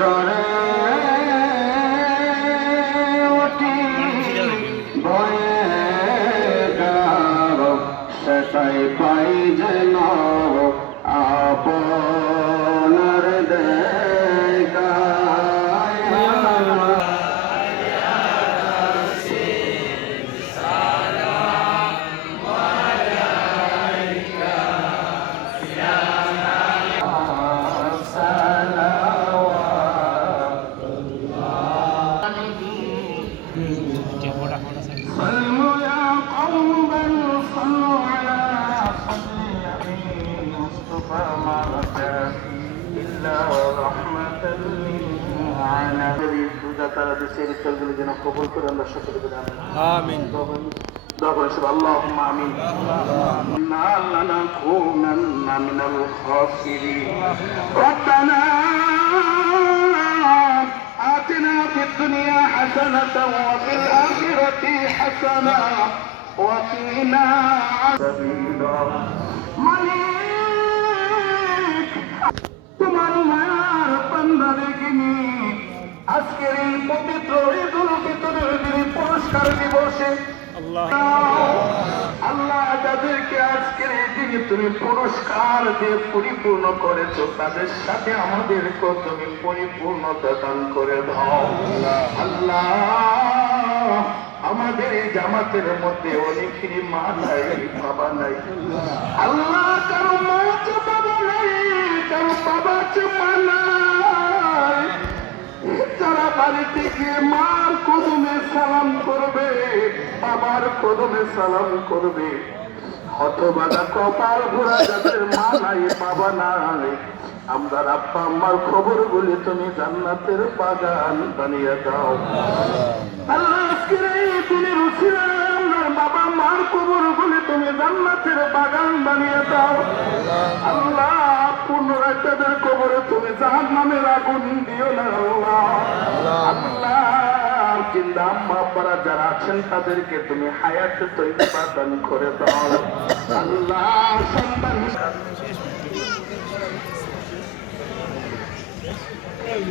সরে ওঠি ভয়ে গারো শেষাই পাই যেন আপনার দেখা صلوا يا قوم بل صلوا على صديق المصطفى ما كان إلا رحمة للعالمين তারা দেশের ইচ্ছাগুলো যেন কবুল করে আমরা সকলে বলে আমিন দোয়া করে সব আল্লাহুম্মা আমিন ইন্না লানাকুনান্না মিনাল খাসিরিন রব্বানা آتنا في الدنيا حسنة وفي الآخرة حسنة وقنا عذاب মালিক তোমার মায়ার বান্দাদেরকে নিয়ে আজকের এই পবিত্র ঈদুল ফিতরের দিনে পুরস্কার দিবসে আল্লাহ যাদেরকে আজকের এই দিনে তুমি পুরস্কার দিয়ে পরিপূর্ণ করেছো তাদের সাথে আমাদেরকেও তুমি পরিপূর্ণতা দান করে দাও আল্লাহ। আমাদের এই জামাতের মধ্যে অনেকেরই মা নাই বাবা নাই আল্লাহ, কারো মা আছে বাবা নাই, কারো বাবা আছে মা নাই। যারা বাড়িতে গিয়ে মার কদমে সালাম করবে, বাবার কদমে সালাম করবে, হতবাগা কপাল ঘোরা যাদের মা নাই বাবা নাই, আমরা আব্বা আম্মার খবর বলে তুমি জান্নাতের বাগান বানিয়ে দাও আল্লাহ। আজকের এই দিনের উছিলায় আমার বাবা মার খবর বলে তুমি জান্নাতের বাগান বানিয়ে দাও আল্লাহ। পুনরায় তাদের কবরে তুমি জাহান্নামের আগুন দিও না আল্লাহ। আল্লাহ জিন্দা আম্মা আব্বারা যারা আছেন তাদেরকে তুমি হায়াতে তৈয়বা দান করে দাও আল্লাহ। সন্তান